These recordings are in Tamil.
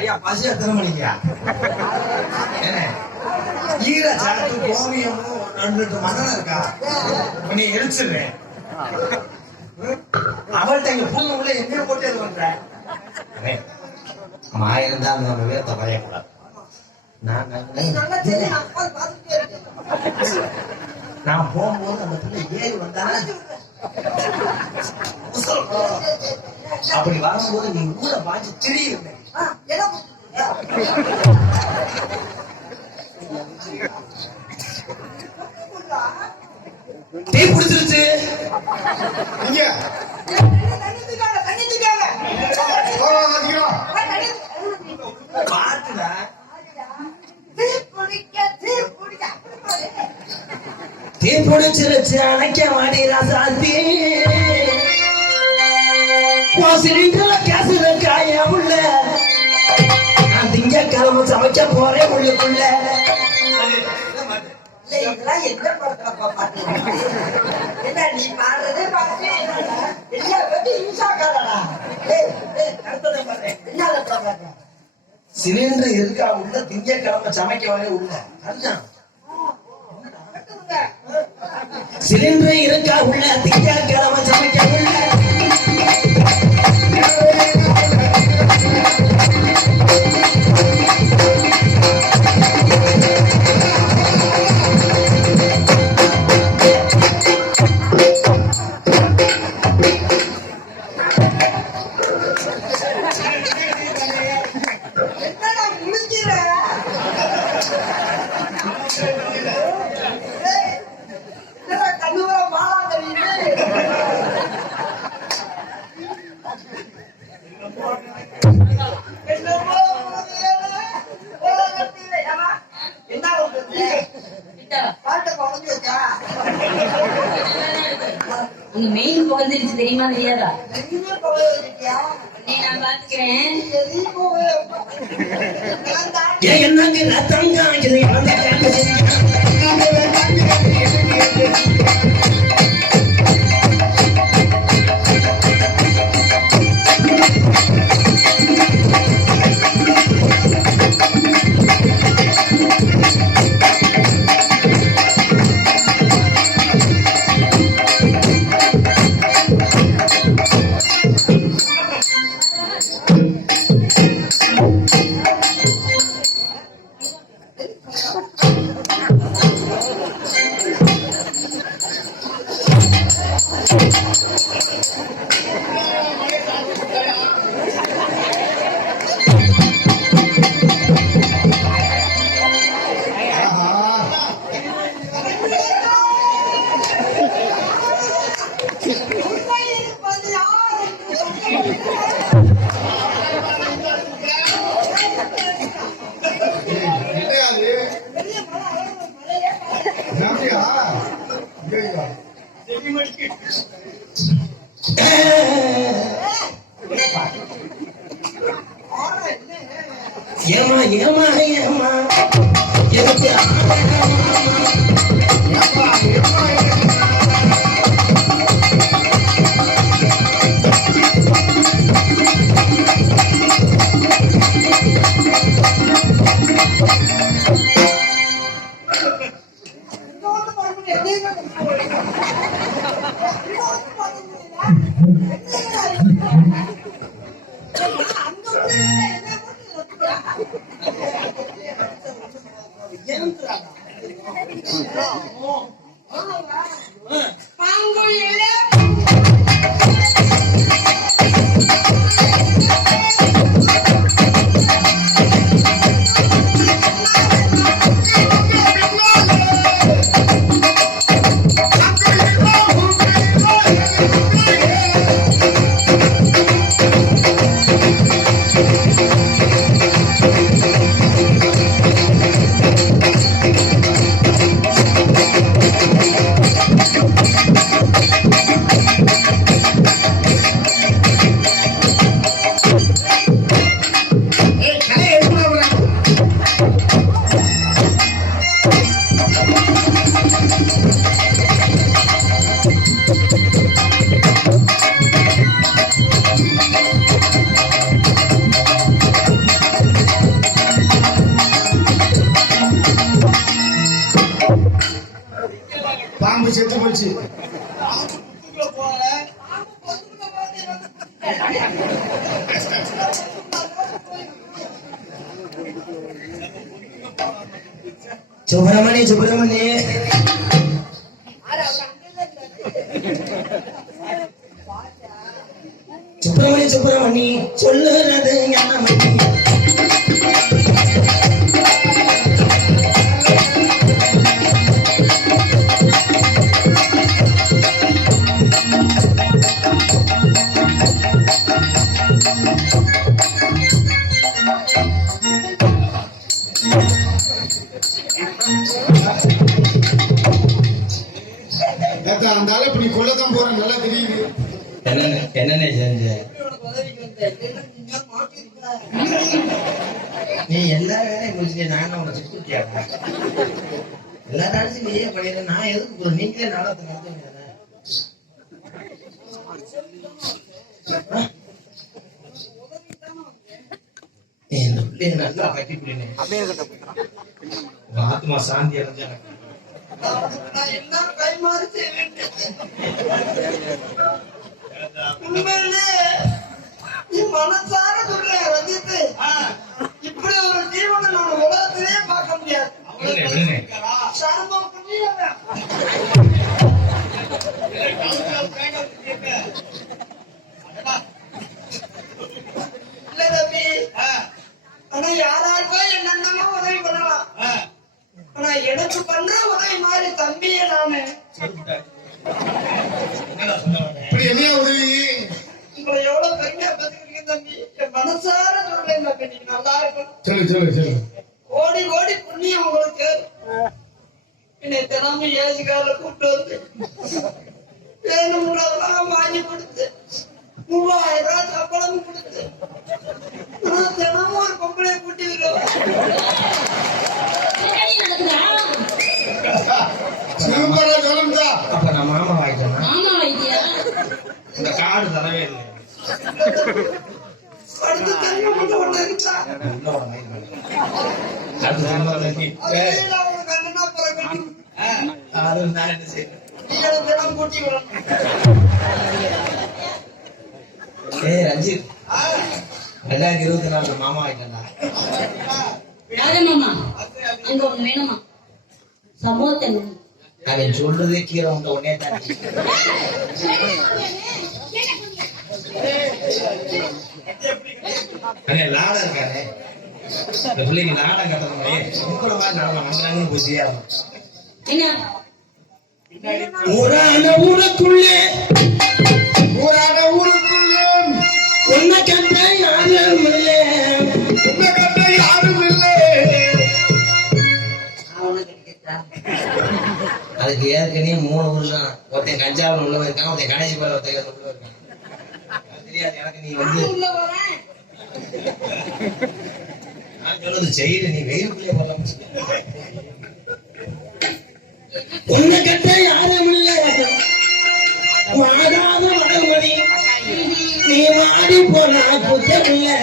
ஐயா பசி எத்தனை மணிக்கா ஈர சாட்டு கோமியமும் 2 மகன் இருக்கா நீ எரிச்சிடுறேன் அவள்கிட்ட இங்க பூமி உள்ள என்ன போட்டு இது பண்ற மாயம் தான் நம்ம வேத்த பழையக்கூடாது நான் போகும்போது அந்த பிள்ளை ஏறி வந்தானே அப்படி வரும்போது நீ ஊரை பாய்ச்சி திரியிருந்தேன் டீ குடிச்சிருச்சு பாத்துடா தீ பிடிச்சிருச்சு அணைக்க மாட்டேன் சிலிண்டர்ல கேஸ் இருக்காய உள்ள நான் திங்கக்கிழமை சமைக்க போறேன் உள்ளுக்குள்ள என்ன நீ பாடுறதே சிலிண்டர் இருக்கா உள்ள திங்கக்கிழமை சமைக்க வரே உள்ள சிலிண்டர் இருக்கா உள்ள திங்கக்கிழமை சமைக்க உள்ள மெயின் புகழ்ந்துருச்சு தெரியுமா தெரியாதா நான் பாத்துக்கிறேன் ஏமா ஏமா ஏமா எனக்கு பாம்பு செத்து போச்சு. சுப்பிரமணி சுப்பிரமணி சுப்பிரமணி சுப்பிரமணி சொல்லுறது ஞானமணி. அந்த ஆளு இப்படி கொள்ளதான் போற நல்லா தெரியுது. என்னென்ன செஞ்ச நீ எல்லா வேலையும் முடிச்சு நான் உன சுத்தியா எல்லா நாளையும் நீயே பண்ணிடுற. நான் எதுக்கு ஒரு நீங்களே நாடகத்தை நடத்துங்க. இந்த பிள்ளைங்க நல்லா கட்டி பிடினேன் ஆத்மா சாந்தி அடைஞ்ச மனசார சொல்றேன் ரஞ்சித், இப்படி ஒரு ஜீவனை நான் உலகத்திலே பார்க்க முடியாது. சர்வம் புண்ணியவன். இல்ல தம்பி, ஆனா யாராருக்கோ என்னென்னமோ உதவி பண்ணலாம். ஆனா எனக்கு பண்ற உதவி மாதிரி தம்பியை நானு இப்படி என்ன உதவி? உங்களை எவ்வளவு பெருமையா பத்திருக்கீங்க தம்பி. என் மனசார சொல்றேன் தம்பி, நீங்க நல்லா இருக்கணும். சொல்லு சொல்லு சொல்லு. ஓடி ஓடி புண்ணியம் உங்களுக்கு. என்னை தினமும் ஏசுகால கூப்பிட்டு வந்து வேணும்ன்றதெல்லாம் வாங்கி கொடுத்து 3000 ரூபாய் சம்பளம் கொடுத்து ஆனா தினமும் ஒரு பொம்பளைய கூட்டி விடுவேன். சூப்பரா சொல்லுங்க. அப்ப நான் மாமா வாய்க்கணும். மாமா வைத்தியா இந்த காடு தரவே இல்லை. அடுத்து தெரியும் மட்டும் ஒண்ணு இருக்கா? அது சம்பந்தம் அதையும் நான் உனக்கு அண்ணனா பிறகு அது நான் என்ன செய்யறேன்? நீ எனக்கு தினம் கூட்டி விடணும். ஏய் ரஞ்சித், 2024 மாமா வாய்க்கண்டா. ராஜமாமா அங்க ஒண்ணு வேணுமா? சமூகத்தை அவன் சொல்றதே கீரை உண்ட உடனே தான் லாடம் இருக்காரு. இந்த பிள்ளைங்க நாடம் கட்டணுமே உங்களோட மாதிரி நாடகம் வாங்கினாங்கன்னு போச்சியா? என்ன ஊரான ஊருக்குள்ளே ஊரான ஊருக்குள்ளே உன்னை கண்ட யாரும் இல்லை. உன்னை கண்ட யாரும் இல்லை. அதுக்கு ஏற்கனவே 3 ஊர் தான். ஒருத்தன் கஞ்சாவில் உள்ள இருக்கான், ஒருத்தன் கணேசி போல ஒருத்தன் உள்ள இருக்கான். தெரியாது எனக்கு. நீ வந்து உள்ள வரேன். நான் சொல்றது செய்யல. நீ வெயிலுக்குள்ளே போடலாம். உன்னை கட்ட யாரும் இல்லை. வாடாத வடமணி நீ வாடி போனா குத்தமில்லை.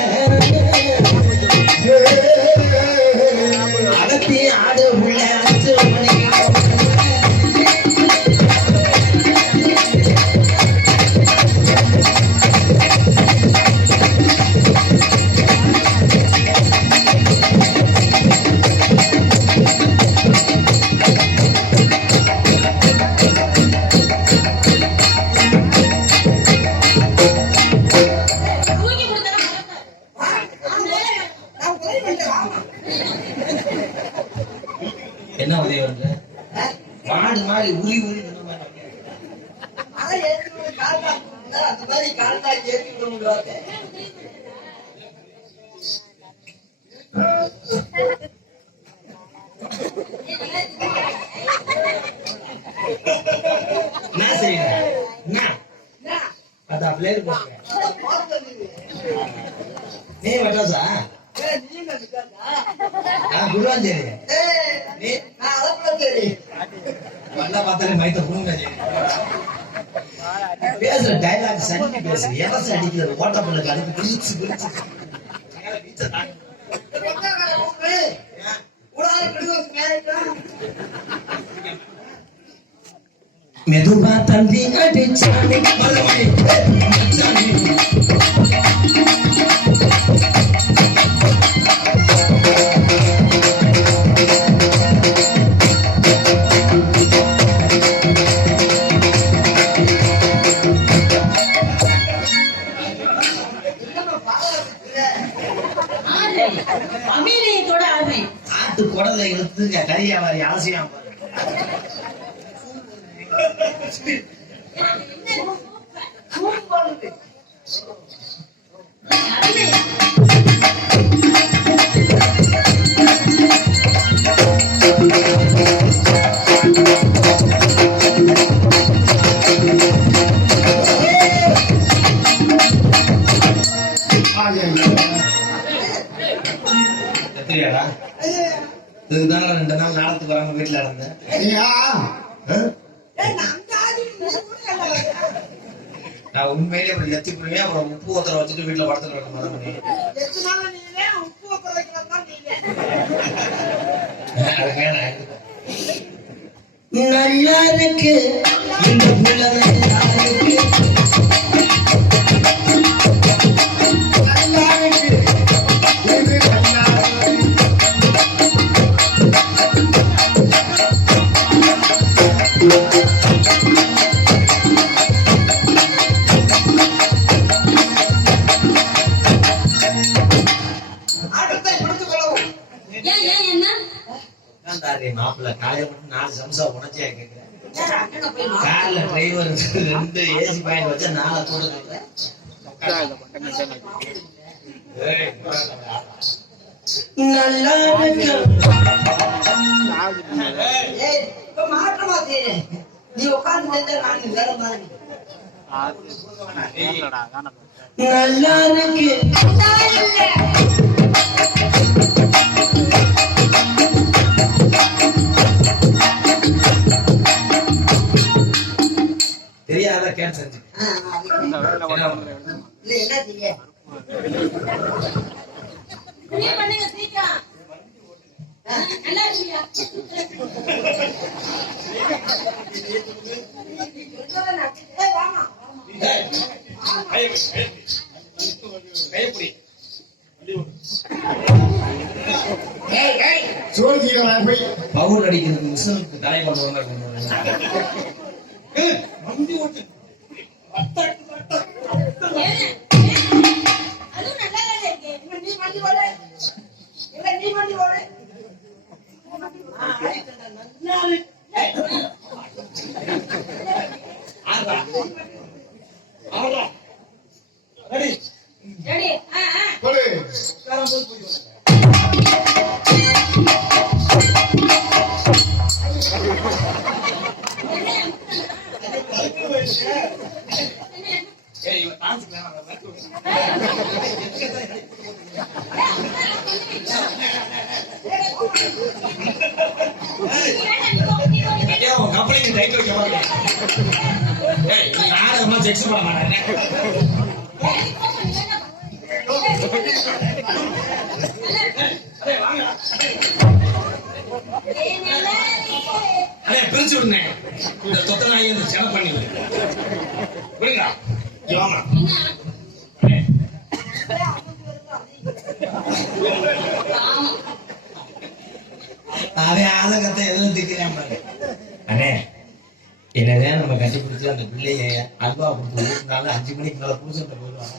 அகத்தி ஆடு உள்ள 5 மணி தூக்கி கொடுத்தா நான் உதவி பண்றேன். ஆமா. என்ன உதவி பண்ற? மாடு மாதிரி உரி உரி இந்த மாதிரி. அதான் ஏற்கனவே கால் டாக்டர் அந்த மாதிரி கால் டாக்டர் ஏற்றி விடுவாங்க. என்ன செய்யணும்? என்ன அது அப்படியே போட்டேன். நீ வட்டாசா? நான் குருவாஞ்சேரி. நீ நான் அளப்புல சரி. வந்தா பார்த்தாலே மைத்த புடுங்க. பேசுற டைலாக் சண்டி பேசுற எவச அடிக்கிறது ஓட்ட பிள்ளைக்கு அதுக்கு பிரிச்சு பிரிச்சு மெதுவா தந்தி அடிச்சானே மறுபடி மச்சானே. அமீரியத்தோட ஆடுறேன். ஆட்டு குடலை இழுத்து கரியாவாரி அலசியாம தெரியாதா? இதுதான் 2 நாள் நாளத்துக்கு வராம வீட்டுல இருந்தேன். நான் உண்மையிலே அப்படி எத்தி போடுவேன். அப்புறம் உப்பு ஒருத்தர வச்சுட்டு வீட்டுல படத்துல வைக்க மாதிரி நல்லா இருக்கு இந்த பிள்ளை நல்லா இருக்கு. மாப்பிள்ள காலையில மட்டும் 4 சம்சா உணர்ச்சியா கேட்கிறேன். கார்ல டிரைவர் 2 ஏசி பாயிண்ட் வச்சா 4 கூட சொல்றேன். நல்லா மாற்றமா செய்யறேன். நீ உட்கார்ந்து நான் வேற மாதிரி நல்லா இருக்கு. தெரியாத கேன்சர் என்ன செய்ய பண்ணுங்க சீக்கிரம். நல்லா இருக்கியா? பவுல் அடிக்கிறது மிஷனுக்கு தலை கொண்டு அதுவும் நல்லா தானே இருக்கு. நீ வண்டி ஓடு இல்ல நீ வண்டி ஓடு ரெடி? கம்பெனிக்கு டைட் வைக்க மாட்டேன். நாடகமா செக்ஸ் பண்ண மாட்டேன். அதே பிரிச்சு விடுனேன். இந்த தொத்த நாயை செலவு பண்ணி விடுங்க. வாங்க அவன் ஆளுங்கத்தை எதுவும் திக்கிறான் பாரு. அண்ணே என்னதான் நம்ம கட்டி பிடிச்சி அந்த பிள்ளைய அல்வா கொடுத்து ஊட்டினாலும் 5 மணிக்கு மேல பூசத்தை போடுவாங்க.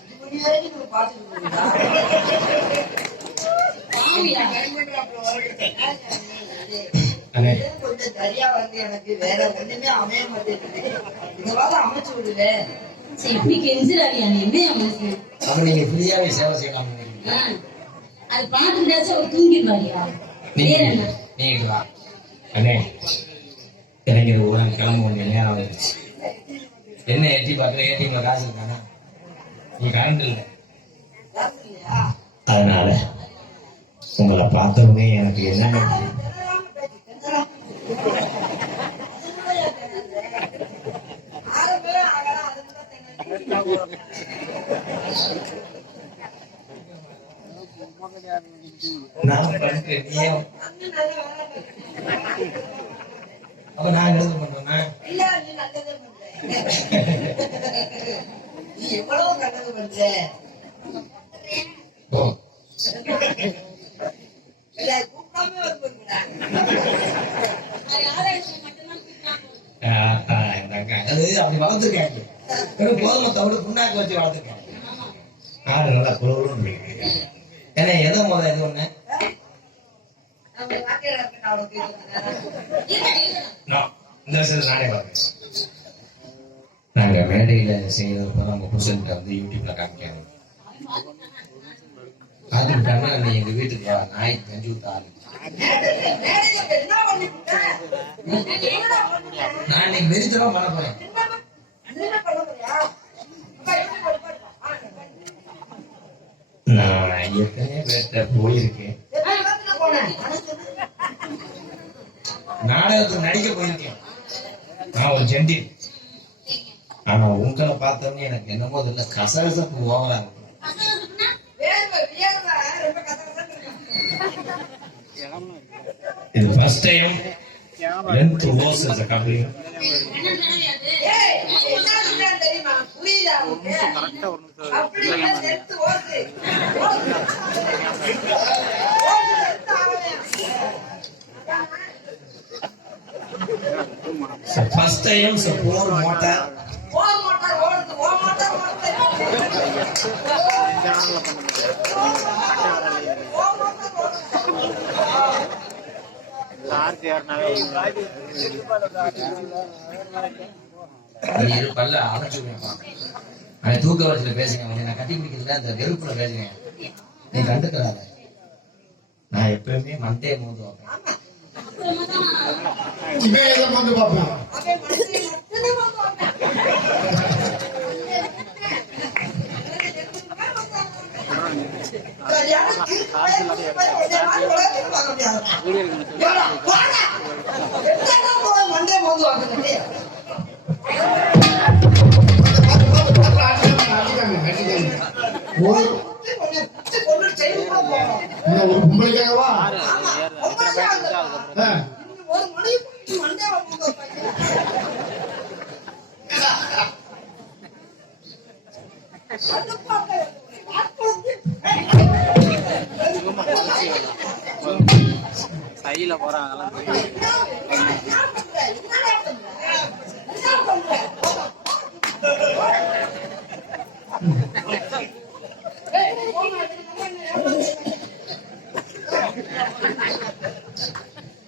அண்ணே கொஞ்சம் சரியா வந்து எனக்கு வேற ஒண்ணுமே அமைய மாட்டேங்குது. இதனால அமைச்சு விடுவே. இப்படி கெஞ்சிராடியா நீ? என்ன மனசு? அப்ப நீங்க ஃப்ரீயாவே சேவை செய்யலாம். அது பாத்துக்கிட்டாச்சும் அவர் தூங்கிடுவாரியா? வேற என்ன? நீங்க வா அண்ணே. எனக்கு இது ஒரு கிளம்ப கொஞ்சம் நேரம் வந்துருச்சு. என்ன ஏற்றி பார்க்கல? ஏடிஎம்ல காசு இருக்கானா? நீ கரண்ட் இல்லை. அதனால உங்களை பார்த்தவனே எனக்கு என்ன நான் படிக்கிறேன். அப்ப நான் எழுத பண்ணுவேன். ஐயா நீ நல்லதே பண்ற. நீ எவ்வளவு நல்லது பண்ற. ஓ இல்ல கூப்பிடாம வருவாங்கடா. அது அப்படி வளர்த்துருக்காங்க. கோதுமை தவிடு புண்ணாக்கு வச்சு வளர்த்துருக்காங்க. ஆறு நல்லா குளோன்னு இருக்கு. ஏன்னா எதை முதல்ல எது ஒண்ணு நம்ம வாக்கியர் இருக்கட்டும் அவளுக்கு. இந்த வருஷத்துல நானே பார்க்கிறேன். நாங்க மேடையில செய்யறப்ப நம்ம புருஷன்கிட்ட வந்து யூடியூப்ல காமிக்காங்க. அதுக்கான நீ எங்க வீட்டுக்கு வா, நாய் செஞ்சு விட்டாரு. நான் இன்னைக்கு வெறித்தனம் பண்ண போறேன். நான் எத்தனையோ பேர்கிட்ட போயிருக்கேன். நாடகத்துக்கு நடிக்க போயிருக்கேன். நான் ஒரு ஜெண்டி. ஆனா உங்களை பார்த்தோன்னே எனக்கு என்னமோ தெரியல, கசகசப்பு ஓவரா இருக்கு. இது first time length was as a couple. So first time so four motor. பல்ல அடைச்சுடுவேன். அவன் தூக்க வச்சுல பேசுங்க. நான் கட்டி பிடிக்கிறதுல அந்த வெறுப்புல பேசுறேன். நீ கண்டுக்கிறாத. நான் எப்பயுமே மண்டே மோது வைப்பேன். ஒரு பொம்பளைக்காகவா சைல போறாங்க.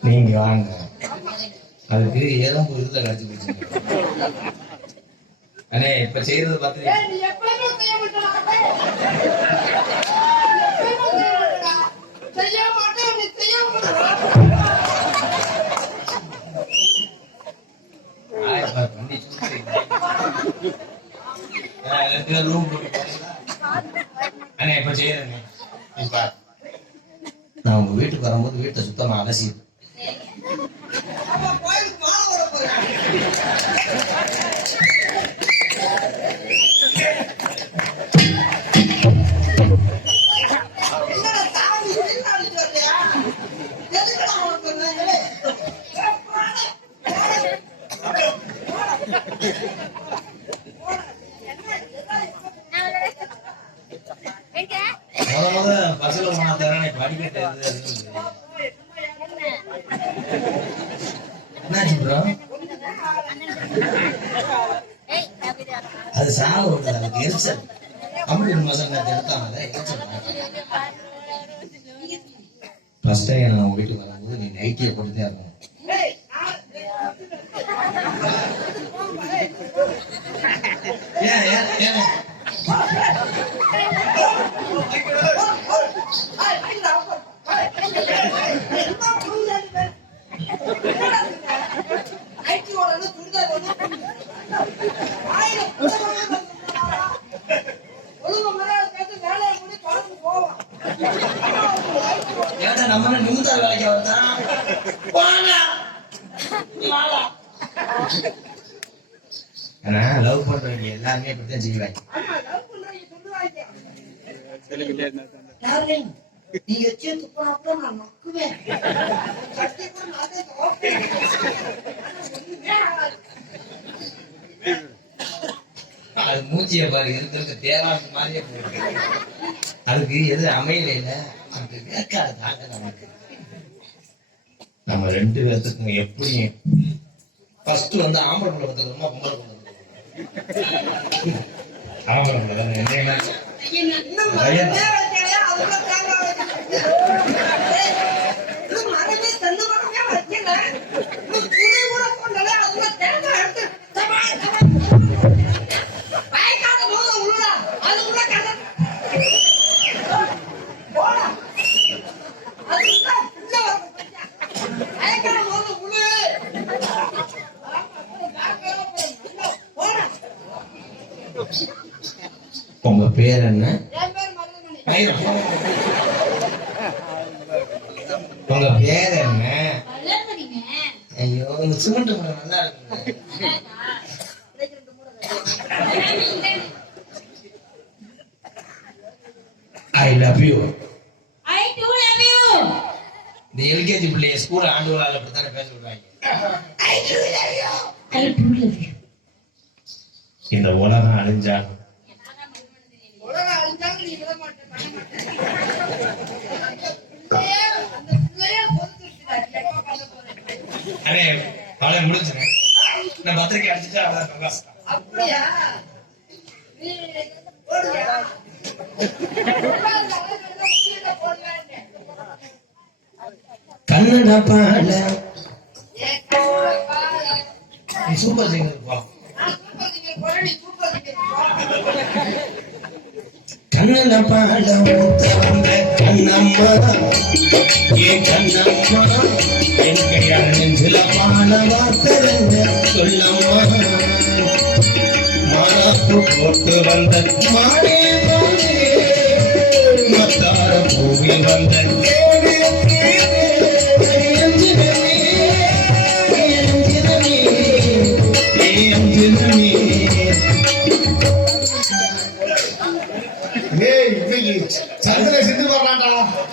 நீங்க வாங்க, அதுக்கு ஏதோ ஒரு இதுல கழிச்சு போச்சு. அண்ணே இப்ப செய்யறது பார்த்து அண்ணே இப்ப செய்யறேன். இப்ப நான் உங்க வீட்டுக்கு வரும்போது வீட்டை சுத்தமா அலசி பஸ்ல போனா தரானே படிக்கட்டு அது சால விடுறது. அதுக்கு எரிச்சல். அப்படி மசங்க எடுத்தாங்க எரிச்சல். ஃபர்ஸ்ட் டைம் நான் வீட்டுக்கு வரும்போது நீ நைட்டியை போட்டுதான் இருக்கணும். நம்ம நிமித்தார் வேலைக்கு வரதான் லவ் பண்றவங்க எல்லாருமே இப்படித்தான் செய்வாங்க. நீ எச்சே துப்பாப்ப நான் நக்குவேன். மூச்சிய பாரு இருக்கிறது தேவாங்க மாதிரியே போயிருக்கு. அதுக்கு எது அமையல இல்ல அந்த வேக்காடு தாங்க நமக்கு. நம்ம 2 பேர்த்துக்கும் எப்படி ஃபர்ஸ்ட் வந்து ஆம்பளை பிள்ளை பத்துக்கிறோமா பொம்பளை பிள்ளை ஆம்பளை பிள்ளை தானே என்ன இன்னும் மரமே வைக்கலையா? அதுக்குள்ள தேங்காய் வைக்கலையா? இன்னும் மரமே தென்னை மரமே வைக்கல. இன்னும் புளி கூட போடல. அதுக்குள்ள தேங்காய் எடுத்து வாய்க்காத போது உள்ள அதுக்குள்ள கதை போடா. அதுக்குள்ள உள்ள வரும் வாய்க்காத போது உள்ள போடா. உங்க பேர் என்ன? என் பேர் மருதமணி. உங்க பேர் என்ன? வளர்றீங்க. ஐயோ இந்த சிமெண்ட் கூட நல்லா இருக்குங்க. I love you. I do love you. இந்த எல்கேஜி பிள்ளைய ஸ்கூல் ஆண்டு விழாவில் அப்படித்தானே பேச விடுவாங்க. I do love you. இந்த உலகம் அழிஞ்சாலும் உலகம் அழிஞ்சாலும் நீ விட மாட்டேன், பண்ண மாட்டேன். அந்த பிள்ளையே பொறுத்துருச்சுடா, எப்ப பண்ண போறேன்? அடே அவளை முடிச்சுனேன். நான் பத்திரிக்கை அடிச்சுட்டு அவளை அப்படியா? நீ போடுறியா? கன்னட பாட ஏன் கண்ணோட பாரு. சூப்பர் சிங்கர் போலாம். நான் சூப்பர் சிங்கர் போறேன், நீ சூப்பர் சிங்கர் போ. கண்ணன பாட மூத்தவங்க கண்ணம்மா ஏன் கண்ணம்மா என் கையால் நெஞ்சில பாட வார்த்தவங்க சொல்லம்மா மாறாப்பு போட்டு வந்த மாடே மாடே மத்தார பூவில் வந்த ஏய் இன்னைக்கு சந்திர சிந்து வரலாம்டா.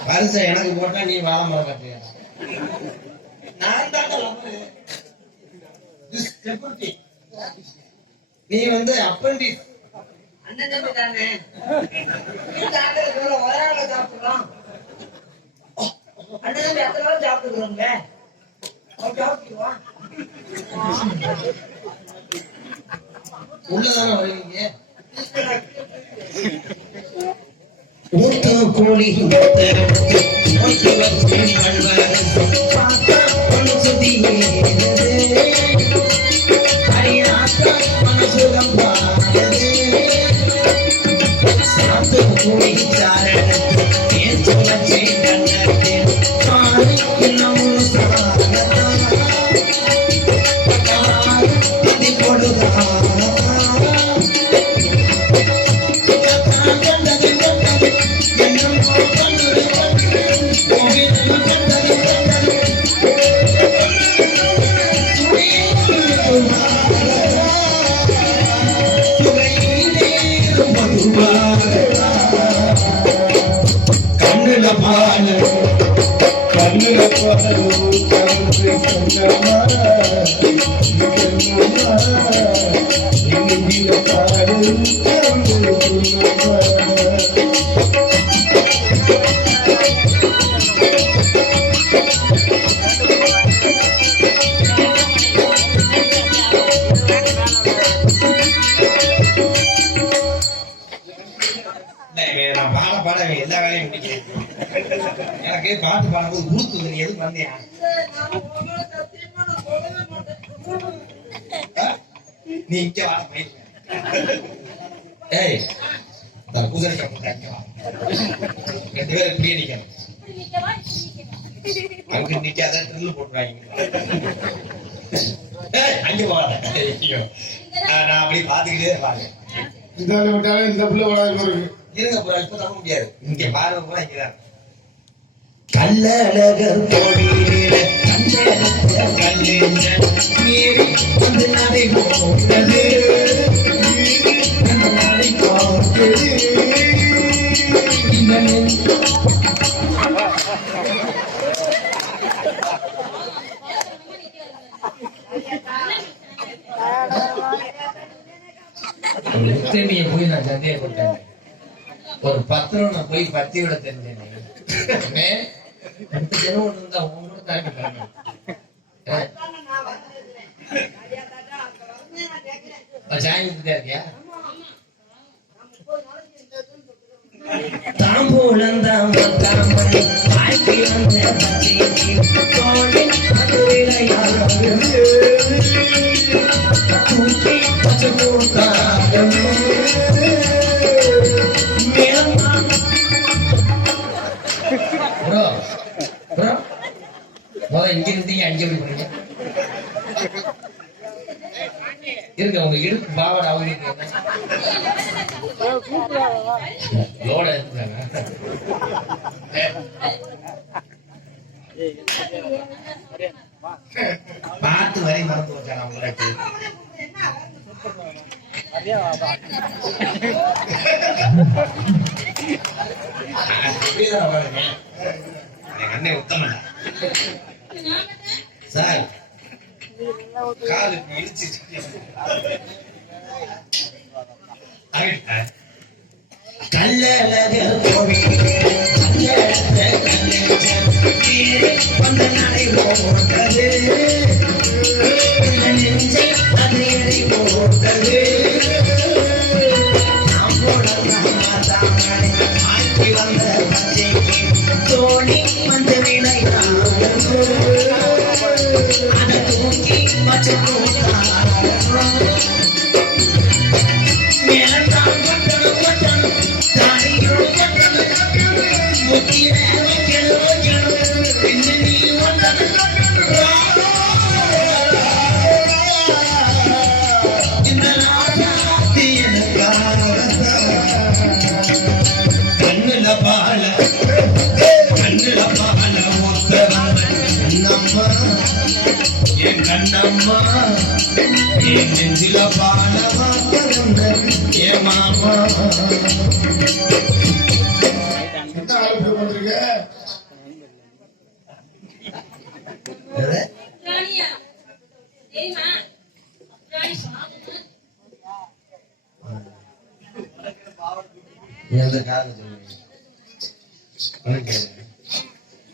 பரிசை எனக்கு போட்டா நீ வாழ மரம் கட்டுறியா? நான் தான் நீ வந்து அப்பண்டிஸ் அண்ணன் தம்பி தானே. வீட்டுல ஆட்கள் இருக்கிற ஒரே ஆளை சாப்பிடுறோம். அண்ணன் தம்பி அத்தனை நாள் சாப்பிட்டுக்கிறோங்க. அவன் சாப்பிட்டுருவான். உள்ளதானே வருவீங்க. ஊத்த கோழி கண்ணுல பால் கண்ணுல பால் நான் பாட பாட எல்லா வேலையும் முடிக்கிறேன். எனக்கு பாட்டு பாடும்போது ஊத்துது. நீ எது பண்ணியா? நான் உங்களை சத்தியமா நான் சொல்லவே மாட்டேன். நீ இங்க வா மயிர். ஏய் பூஜை கம்பெனி வா. 2 பேரும் இப்படியே நிக்கணும். அங்க நிக்காத ட்ரில் போட்டுவாங்க. ஏய் அங்க போகாத. நான் அப்படி பாத்துக்கிட்டே பாருங்க. இதால விட்டாலும் இந்த புள்ள வளர்ந்து இருக்கு. இருங்க போற இப்ப தர முடியாது. இங்க பாருங்க போல இங்கதான் கல்லழகர் கோவிலில கல்லின மீறி வந்து நடை போனது நடை காத்தது ஒரு உத்தமியை போய் நான் சந்தேகப்பட்டேன். ஒரு பத்திரம் நான் போய் பத்தி விட தெரிஞ்சேன். அடுத்த ஜனம் இருந்தா உங்க கூட தாண்டி போகணும். சாமி கும்பிட்டா இருக்கியா? தாம்பூலந்தான் தாமரை வாழ்க்கை வந்த தூக்கி இங்க இருந்தீங்க அஞ்சு மணி பண்ணீங்க இருங்க. உங்க இடுப்பு பாவாடை அவங்களுக்கு லோட இருந்தாங்க. பார்த்து வரை மறந்து வச்சாங்க அவங்களுக்கு. அண்ணே உத்தம சார் காலுக்கு இழுச்சு கல்லழக வந்த நடை போட்டது நெஞ்சை அதை போட்டது ஆட்சி வந்த பச்சைக்கு தோணி வந்த வினை அதை தூக்கி வச்சு மேலத்தான் பட்டணம் பட்டணம் தாடியும் பட்டணம் முத்திர கண்ணம்மா என் நெஞ்சில பாலமா ஏ மாமா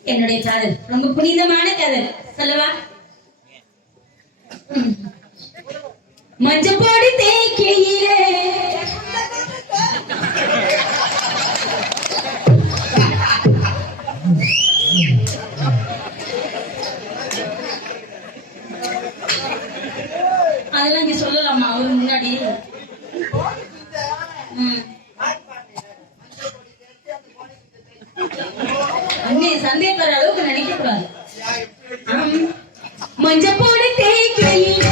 என்னுடைய காதல் ரொம்ப புனிதமான காதல் சொல்லவா? மஞ்சள் போடி தேய்க்கையிலே அதெல்லாம் இங்க சொல்லலாமா அவரு முன்னாடி? அண்ணே சந்தேகப்படுற அளவுக்கு நினைக்க கூடாது. மஞ்சள் போடி தேய்க்கையிலே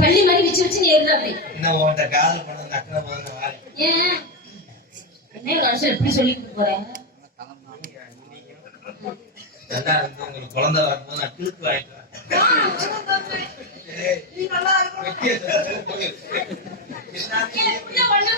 பள்ளி மாதிரி வச்சு வச்சு நீ ஏறுற அப்படி. இன்னும் உன்கிட்ட காதல் பண்ண நக்கல போது வாரு. ஏன் என்ன கடைசியில் எப்படி சொல்லிட்டு போறேன்? நல்லா இருந்து உங்களுக்கு குழந்தை வரும்போது நான் கிழக்கு வாங்கிட்டு வரேன். நீ நல்லா இருக்கணும். என் புள்ள ஒண்ணுமே